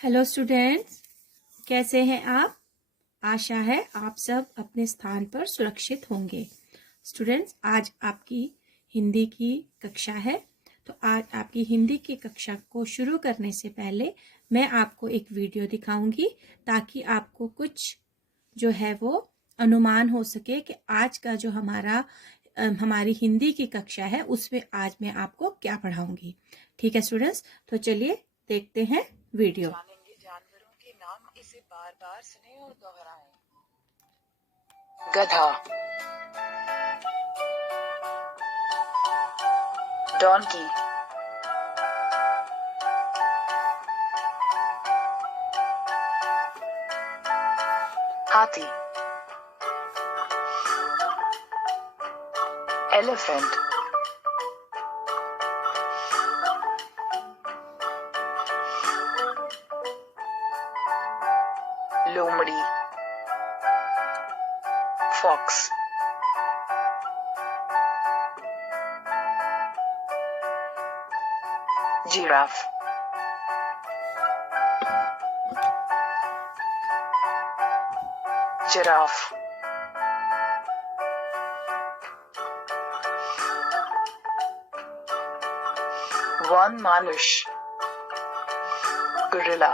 Hello students, कैसे हैं आप। आशा है आप सब अपने स्थान पर सुरक्षित होंगे। स्टूडेंट्स, आज आपकी हिंदी की कक्षा है। तो आज आपकी हिंदी की कक्षा को शुरू करने से पहले मैं आपको एक वीडियो दिखाऊंगी ताकि आपको कुछ जो है वो अनुमान हो सके कि आज का जो हमारी हिंदी की कक्षा है उसमें आज मैं आपको क्या पढ़ाऊंगी। ठीक है स्टूडेंट्स, तो चलिए देखते हैं वीडियो। जानेंगे जानवरों के नाम, इसे बार बार सुने और दोहराएं। गधा, डॉन्की, हाथी, एलिफेंट, लोमड़ी, फॉक्स, जिराफ, जिराफ, वन मानुष, गोरिल्ला,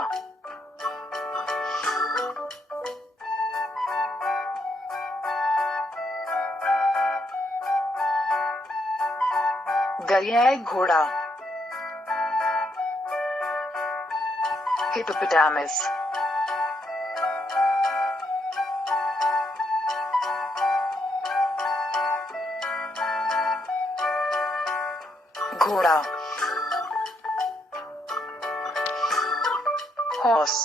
दरियाई घोड़ा, हिप्पोपोटामस, घोड़ा, हॉर्स,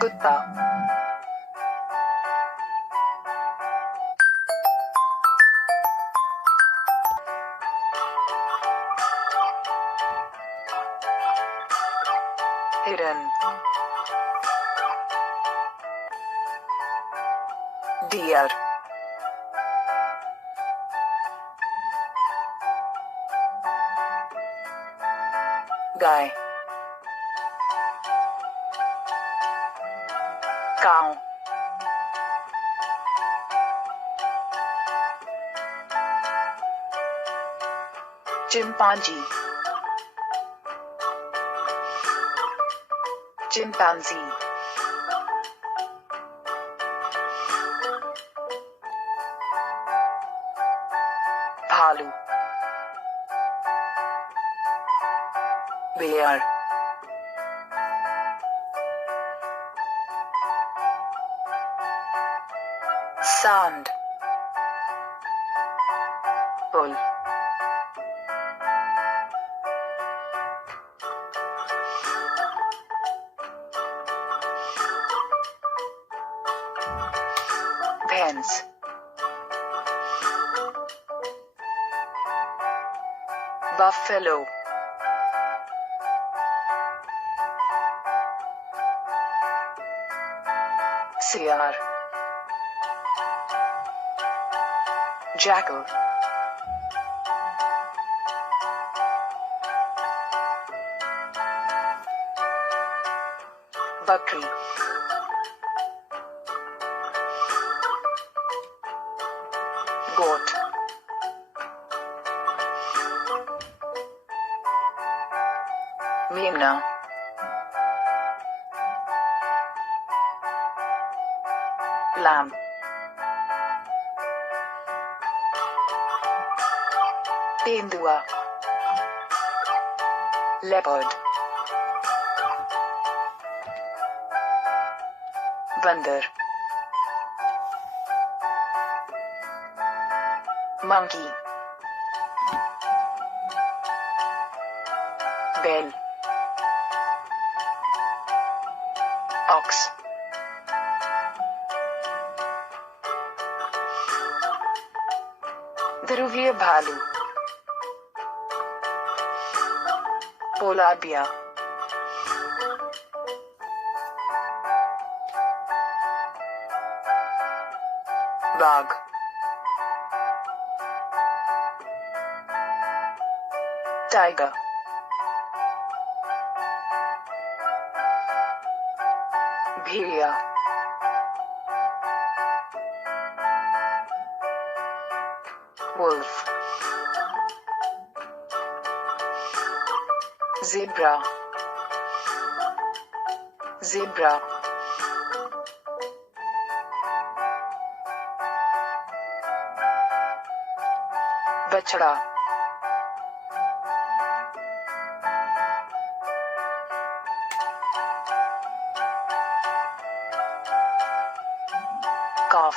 कुत्ता, हिरन, डियर, गाय, काऊ, चिंपांजी, चिंपैंजी, भालू, बेयर, सांड, बुल, भैंस, बफेलो, सियार, जैकल, बकरी, गोट, मेमना, लैम्ब, तेंदुआ, लेपर्ड, बंदर, मंकी, बैल, ऑक्स, ध्रुवीय भालू, पोलार बियर, बाघ, tiger, भेड़िया, wolf, zebra, zebra, बछड़ा, calf,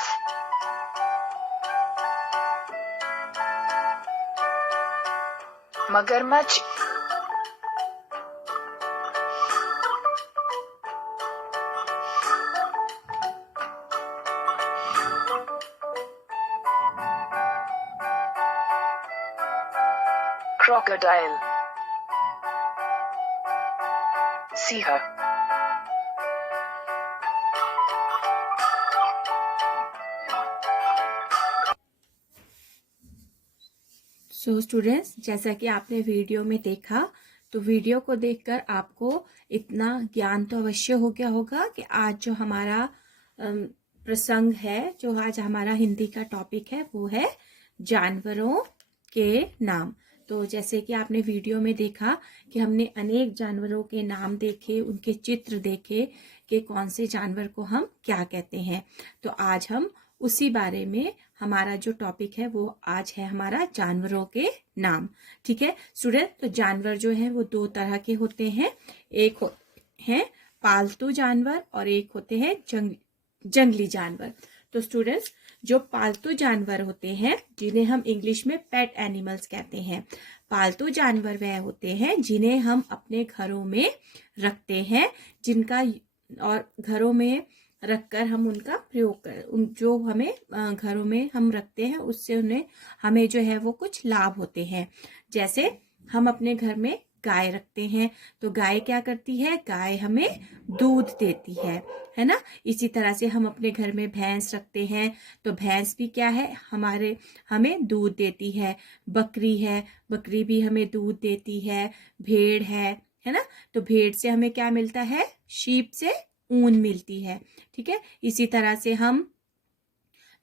मगरमच्छ, crocodile, सिंह, सो स्टूडेंट्स, जैसा कि आपने वीडियो में देखा, तो वीडियो को देखकर आपको इतना ज्ञान तो अवश्य हो गया होगा कि आज जो हमारा प्रसंग है, जो आज हमारा हिंदी का टॉपिक है, वो है जानवरों के नाम। तो जैसे कि आपने वीडियो में देखा कि हमने अनेक जानवरों के नाम देखे, उनके चित्र देखे कि कौन से जानवर को हम क्या कहते हैं। तो आज हम उसी बारे में, हमारा जो टॉपिक है वो आज है हमारा जानवरों के नाम। ठीक है स्टूडेंट, तो जानवर जो है वो दो तरह के होते हैं। एक है पालतू जानवर और एक होते हैं जंगली जानवर। तो स्टूडेंट्स, जो पालतू जानवर होते हैं, जिन्हें हम इंग्लिश में पेट एनिमल्स कहते हैं, पालतू जानवर वह होते हैं जिन्हें हम अपने घरों में रखते हैं, जिनका और घरों में रखकर हम उनका प्रयोग कर, जो हमें घरों में हम रखते हैं उससे उन्हें हमें जो है वो कुछ लाभ होते हैं। जैसे हम अपने घर में गाय रखते हैं, तो गाय क्या करती है, गाय हमें दूध देती है ना। इसी तरह से हम अपने घर में भैंस रखते हैं, तो भैंस भी क्या है, हमें दूध देती है। बकरी है, बकरी भी हमें दूध देती है। भेड़ है ना, तो भेड़ से हमें क्या मिलता है, शीप से ऊन मिलती है। ठीक है, इसी तरह से हम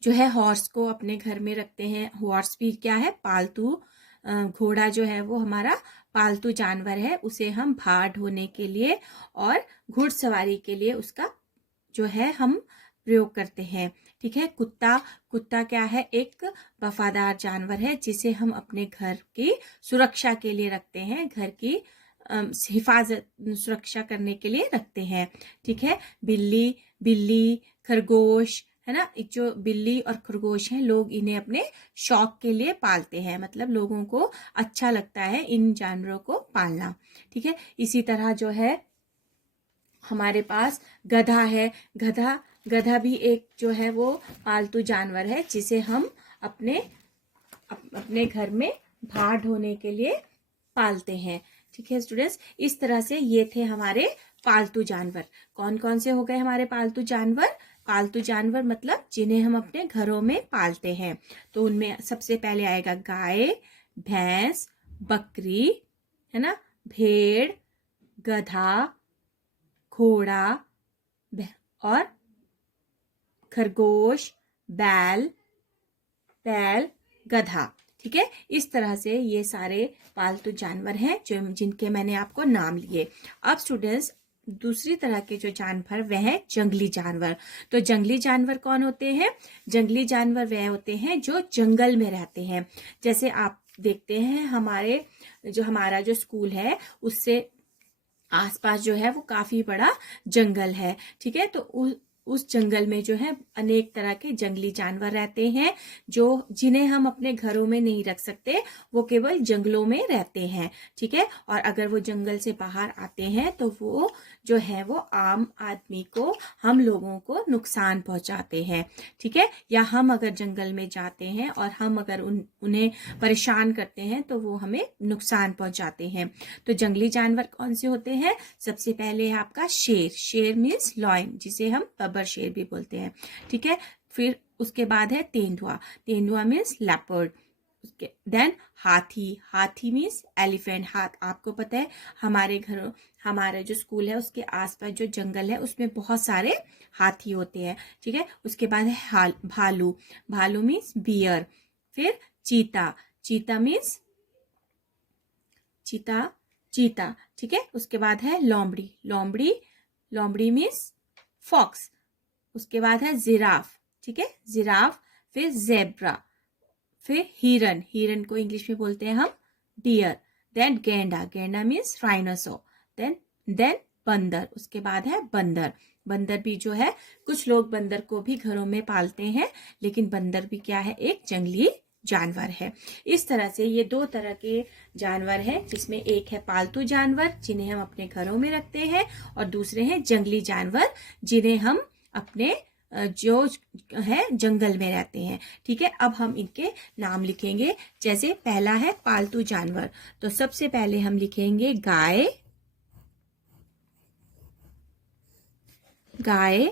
जो है हॉर्स को अपने घर में रखते हैं। हॉर्स भी क्या है, पालतू। घोड़ा जो है वो हमारा पालतू जानवर है, उसे हम भार ढोने के लिए और घुड़सवारी के लिए उसका जो है हम प्रयोग करते हैं। ठीक है, कुत्ता क्या है, एक वफादार जानवर है जिसे हम अपने घर की सुरक्षा के लिए रखते हैं, घर की हिफाजत सुरक्षा करने के लिए रखते हैं। ठीक है, बिल्ली, खरगोश है ना, जो बिल्ली और खरगोश हैं, लोग इन्हें अपने शौक के लिए पालते हैं, मतलब लोगों को अच्छा लगता है इन जानवरों को पालना। ठीक है, इसी तरह जो है हमारे पास गधा है। गधा भी एक जो है वो पालतू जानवर है जिसे हम अपने घर में भार ढोने के लिए पालते हैं। ठीक है स्टूडेंट्स, इस तरह से ये थे हमारे पालतू जानवर। कौन कौन से हो गए हमारे पालतू जानवर? पालतू जानवर मतलब जिन्हें हम अपने घरों में पालते हैं। तो उनमें सबसे पहले आएगा गाय, भैंस, बकरी है ना, भेड़, गधा, घोड़ा और खरगोश, बैल, गधा। ठीक है, इस तरह से ये सारे पालतू जानवर हैं जो जिनके मैंने आपको नाम लिए। अब स्टूडेंट्स, दूसरी तरह के जो जानवर वह है जंगली जानवर। तो जंगली जानवर कौन होते हैं? जंगली जानवर वह होते हैं जो जंगल में रहते हैं। जैसे आप देखते हैं हमारा जो स्कूल है उससे आसपास जो है वो काफी बड़ा जंगल है। ठीक है, तो उस जंगल में जो है अनेक तरह के जंगली जानवर रहते हैं जो जिन्हें हम अपने घरों में नहीं रख सकते, वो केवल जंगलों में रहते हैं। ठीक है, और अगर वो जंगल से बाहर आते हैं तो वो जो है वो आम आदमी को, हम लोगों को नुकसान पहुंचाते हैं। ठीक है, या हम अगर जंगल में जाते हैं और हम अगर उन्हें परेशान करते हैं तो वो हमें नुकसान पहुंचाते हैं। तो जंगली जानवर कौन से होते हैं? सबसे पहले है आपका शेर मीन्स लॉयन, जिसे हम बब्बर शेर भी बोलते हैं। ठीक है, फिर उसके बाद है तेंदुआ मीन्स लेपर्ड। उसके देन हाथी, हाथी मीन्स एलिफेंट। हाथ, आपको पता है हमारे घरों, हमारे जो स्कूल है उसके आसपास जो जंगल है उसमें बहुत सारे हाथी होते हैं, ठीक है। उसके बाद है भालू, भालू मीन्स बियर। फिर चीता, चीता मीन्स चीता, चीता, ठीक है। उसके बाद है लोमड़ी, लोमड़ी, लोमड़ी मीन्स फॉक्स। उसके बाद है जिराफ, ठीक है, जिराफ। फिर जेब्रा, फिर हिरन, हिरन को इंग्लिश में बोलते हैं हम डियर। देन गेंडा, गेंडा मीन्स राइनोसो। देन बंदर, उसके बाद है बंदर। बंदर भी जो है, कुछ लोग बंदर को भी घरों में पालते हैं, लेकिन बंदर भी क्या है, एक जंगली जानवर है। इस तरह से ये दो तरह के जानवर हैं, जिसमें एक है पालतू जानवर जिन्हें हम अपने घरों में रखते हैं, और दूसरे हैं जंगली जानवर जिन्हें हम अपने जो है जंगल में रहते हैं, ठीक है। अब हम इनके नाम लिखेंगे। जैसे पहला है पालतू जानवर, तो सबसे पहले हम लिखेंगे गाय, गाय,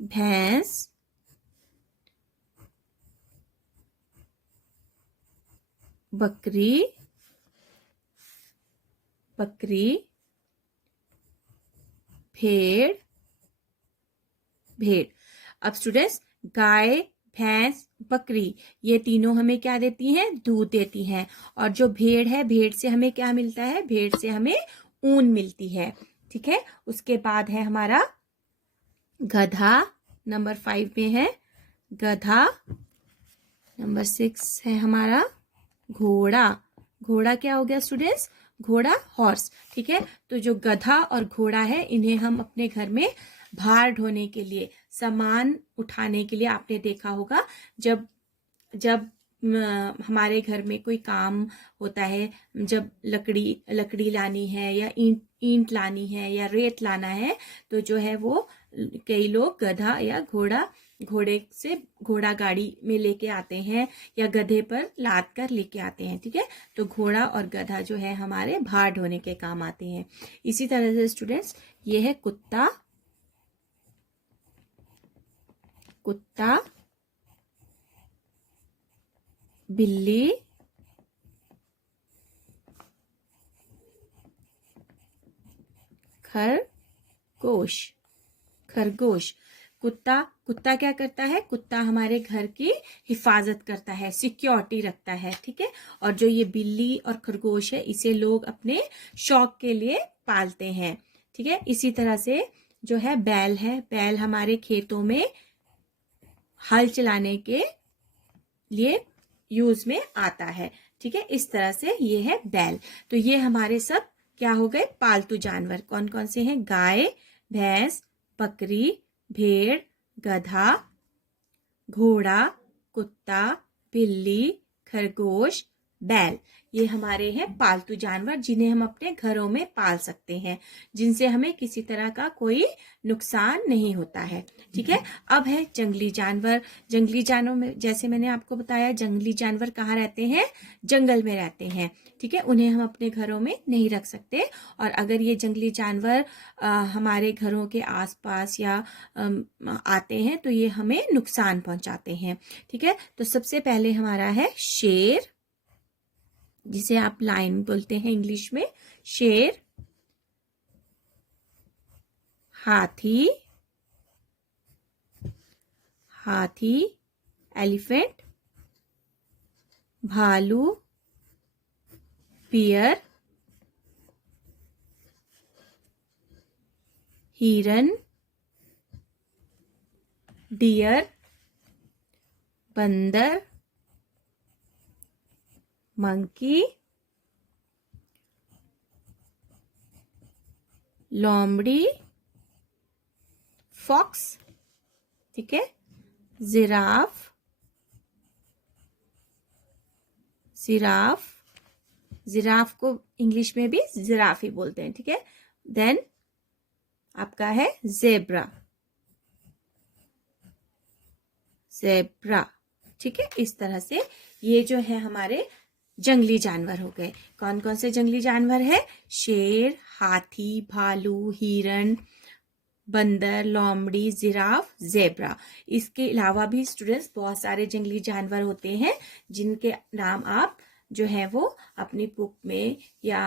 भैंस, बकरी, बकरी, भेड़, भेड़। अब स्टूडेंट्स, गाय, भैंस, बकरी, ये तीनों हमें क्या देती हैं, दूध देती हैं। और जो भेड़ है, भेड़ से हमें क्या मिलता है, भेड़ से हमें ऊन मिलती है, ठीक है। उसके बाद है हमारा गधा, नंबर 5 में है गधा। नंबर 6 है हमारा घोड़ा, घोड़ा क्या हो गया स्टूडेंट्स, घोड़ा हॉर्स, ठीक है। तो जो गधा और घोड़ा है, इन्हें हम अपने घर में भार ढोने के लिए, सामान उठाने के लिए, आपने देखा होगा जब जब हमारे घर में कोई काम होता है, जब लकड़ी लानी है या ईंट लानी है या रेत लाना है, तो जो है वो कई लोग गधा या घोड़ा गाड़ी में लेके आते हैं, या गधे पर लाद कर लेके आते हैं, ठीक है। तो घोड़ा और गधा जो है हमारे भार ढोने के काम आते हैं। इसी तरह से स्टूडेंट्स, ये है कुत्ता, कुत्ता, बिल्ली, खरगोश, खरगोश। कुत्ता, कुत्ता क्या करता है, कुत्ता हमारे घर की हिफाजत करता है, सिक्योरिटी रखता है, ठीक है। और जो ये बिल्ली और खरगोश है, इसे लोग अपने शौक के लिए पालते हैं, ठीक है। इसी तरह से जो है बैल है, बैल हमारे खेतों में हल चलाने के लिए यूज में आता है, ठीक है। इस तरह से ये है बैल। तो ये हमारे सब क्या हो गए, पालतू जानवर। कौन कौन से हैं, गाय, भैंस, बकरी, भेड़, गधा, घोड़ा, कुत्ता, बिल्ली, खरगोश, बैल। ये हमारे हैं पालतू जानवर, जिन्हें हम अपने घरों में पाल सकते हैं, जिनसे हमें किसी तरह का कोई नुकसान नहीं होता है, ठीक है। अब है जंगली जानवर। जंगली जानवर में, जैसे मैंने आपको बताया, जंगली जानवर कहाँ रहते हैं, जंगल में रहते हैं, ठीक है। उन्हें हम अपने घरों में नहीं रख सकते, और अगर ये जंगली जानवर हमारे घरों के आसपास या आते हैं तो ये हमें नुकसान पहुंचाते हैं, ठीक है। तो सबसे पहले हमारा है शेर, जिसे आप लायन बोलते हैं इंग्लिश में, शेर। हाथी, हाथी, एलिफेंट। भालू, बियर। हिरन, डियर। बंदर, मंकी। लोमड़ी, फॉक्स, ठीक है। जिराफ, जिराफ, जिराफ को इंग्लिश में भी जिराफ ही बोलते हैं, ठीक है। देन आपका है जेब्रा, जेब्रा, ठीक है। इस तरह से ये जो है हमारे जंगली जानवर हो गए। कौन कौन से जंगली जानवर है, शेर, हाथी, भालू, हिरन, बंदर, लोमड़ी, जिराफ, जेब्रा। इसके अलावा भी स्टूडेंट्स बहुत सारे जंगली जानवर होते हैं जिनके नाम आप जो है वो अपनी बुक में या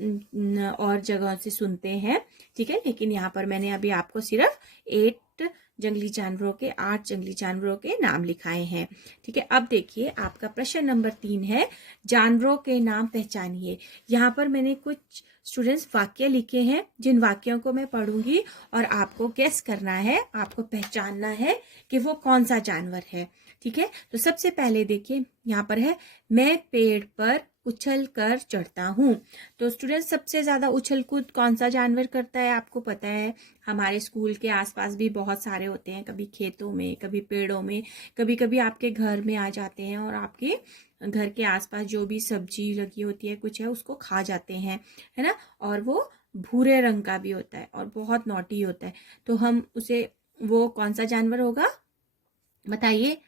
और जगहों से सुनते हैं, ठीक है। लेकिन यहाँ पर मैंने अभी आपको सिर्फ 8 जंगली जानवरों के 8 जंगली जानवरों के नाम लिखाए हैं, ठीक है। अब देखिए आपका प्रश्न नंबर 3 है, जानवरों के नाम पहचानिए। यहाँ पर मैंने कुछ स्टूडेंट्स वाक्य लिखे हैं, जिन वाक्यों को मैं पढ़ूंगी और आपको गेस करना है, आपको पहचानना है कि वो कौन सा जानवर है, ठीक है। तो सबसे पहले देखिए यहाँ पर है, मैं पेड़ पर उछल कर चढ़ता हूँ। तो स्टूडेंट सबसे ज्यादा उछल कूद कौन सा जानवर करता है आपको पता है? हमारे स्कूल के आसपास भी बहुत सारे होते हैं, कभी खेतों में, कभी पेड़ों में, कभी कभी आपके घर में आ जाते हैं और आपके घर के आसपास जो भी सब्जी लगी होती है कुछ है उसको खा जाते हैं, है ना। और वो भूरे रंग का भी होता है और बहुत नॉटी होता है। तो हम उसे, वो कौन सा जानवर होगा बताइए?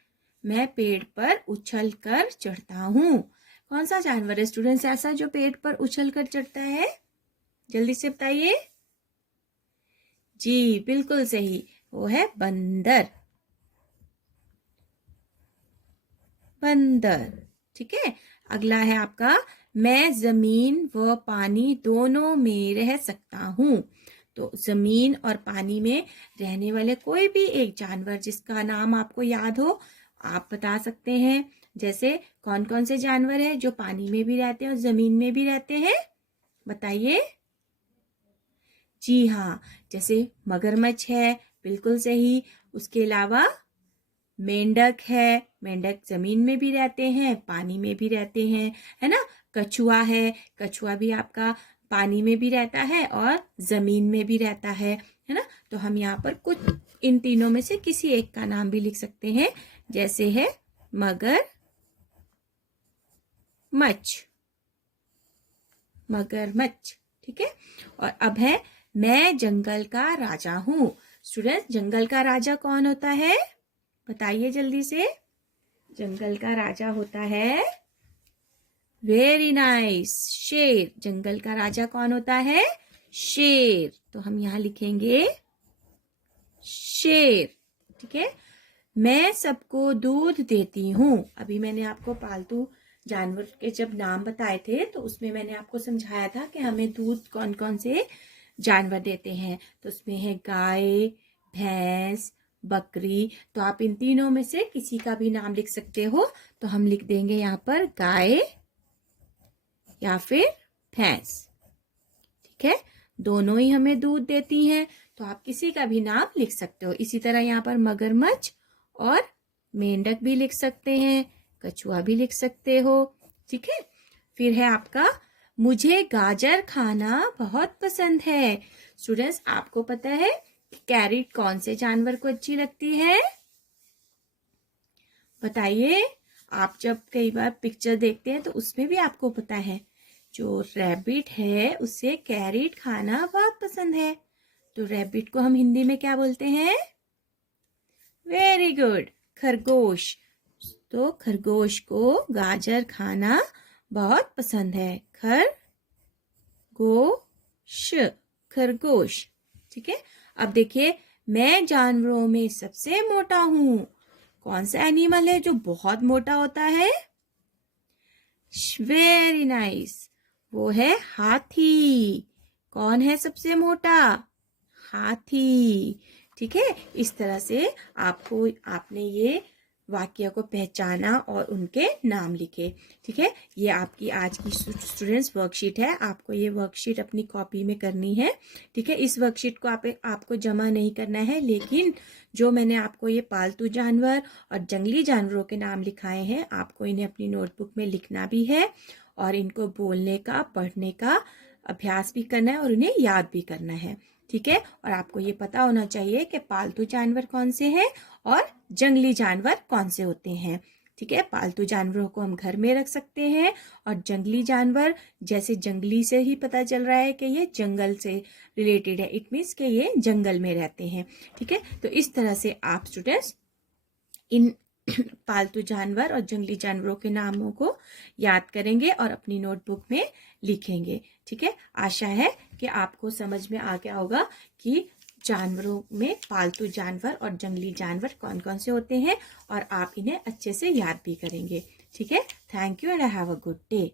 मैं पेड़ पर उछल कर चढ़ता हूँ। कौन सा जानवर है स्टूडेंट्स ऐसा जो पेड़ पर उछल कर चढ़ता है? जल्दी से बताइए। जी बिल्कुल सही, वो है बंदर। बंदर, ठीक है। अगला है आपका, मैं जमीन व पानी दोनों में रह सकता हूँ। तो जमीन और पानी में रहने वाले कोई भी एक जानवर जिसका नाम आपको याद हो आप बता सकते हैं। जैसे कौन कौन से जानवर हैं जो पानी में भी रहते हैं और जमीन में भी रहते हैं, बताइए। जी हाँ, जैसे मगरमच्छ है, बिल्कुल सही। उसके अलावा मेंढक है, मेंढक जमीन में भी रहते हैं, पानी में भी रहते हैं, है ना। कछुआ है, कछुआ भी आपका पानी में भी रहता है और जमीन में भी रहता है ना। तो हम यहाँ पर कुछ इन तीनों में से किसी एक का नाम भी लिख सकते हैं, जैसे है मगरमच्छ। मगरमच्छ, ठीक है। और अब है, मैं जंगल का राजा हूँ। स्टूडेंट, जंगल का राजा कौन होता है बताइए जल्दी से। जंगल का राजा होता है, वेरी नाइस, शेर। जंगल का राजा कौन होता है? शेर। तो हम यहां लिखेंगे शेर, ठीक है। मैं सबको दूध देती हूँ। अभी मैंने आपको पालतू जानवर के जब नाम बताए थे तो उसमें मैंने आपको समझाया था कि हमें दूध कौन कौन से जानवर देते हैं। तो उसमें है गाय, भैंस, बकरी। तो आप इन तीनों में से किसी का भी नाम लिख सकते हो। तो हम लिख देंगे यहाँ पर गाय या फिर भैंस, ठीक है। दोनों ही हमें दूध देती हैं, तो आप किसी का भी नाम लिख सकते हो। इसी तरह यहाँ पर मगरमच्छ और मेंढक भी लिख सकते हैं, कछुआ भी लिख सकते हो, ठीक है। फिर है आपका, मुझे गाजर खाना बहुत पसंद है। स्टूडेंट्स, आपको पता है कि कैरेट कौन से जानवर को अच्छी लगती है? बताइए। आप जब कई बार पिक्चर देखते हैं तो उसमें भी आपको पता है, जो रैबिट है उसे कैरेट खाना बहुत पसंद है। तो रैबिट को हम हिंदी में क्या बोलते हैं? वेरी गुड, खरगोश। तो खरगोश को गाजर खाना बहुत पसंद है। खरगोश, ठीक है। अब देखिए, मैं जानवरों में सबसे मोटा हूं। कौन सा एनिमल है जो बहुत मोटा होता है? वेरी नाइस, वो है हाथी। कौन है सबसे मोटा? हाथी, ठीक है। इस तरह से आपने ये वाक्य को पहचाना और उनके नाम लिखे, ठीक है। ये आपकी आज की स्टूडेंट्स वर्कशीट है। आपको ये वर्कशीट अपनी कॉपी में करनी है, ठीक है। इस वर्कशीट को आपको जमा नहीं करना है, लेकिन जो मैंने आपको ये पालतू जानवर और जंगली जानवरों के नाम लिखाए हैं, आपको इन्हें अपनी नोटबुक में लिखना भी है और इनको बोलने का, पढ़ने का अभ्यास भी करना है और उन्हें याद भी करना है, ठीक है। और आपको ये पता होना चाहिए कि पालतू जानवर कौन से हैं और जंगली जानवर कौन से होते हैं, ठीक है। पालतू जानवरों को हम घर में रख सकते हैं और जंगली जानवर, जैसे जंगली से ही पता चल रहा है कि ये जंगल से रिलेटेड है, इट मीन्स कि ये जंगल में रहते हैं, ठीक है। तो इस तरह से आप स्टूडेंट्स इन पालतू जानवर और जंगली जानवरों के नामों को याद करेंगे और अपनी नोटबुक में लिखेंगे, ठीक है। आशा है कि आपको समझ में आ गया होगा कि जानवरों में पालतू जानवर और जंगली जानवर कौन कौन से होते हैं और आप इन्हें अच्छे से याद भी करेंगे। ठीक है, thank you and have a good day.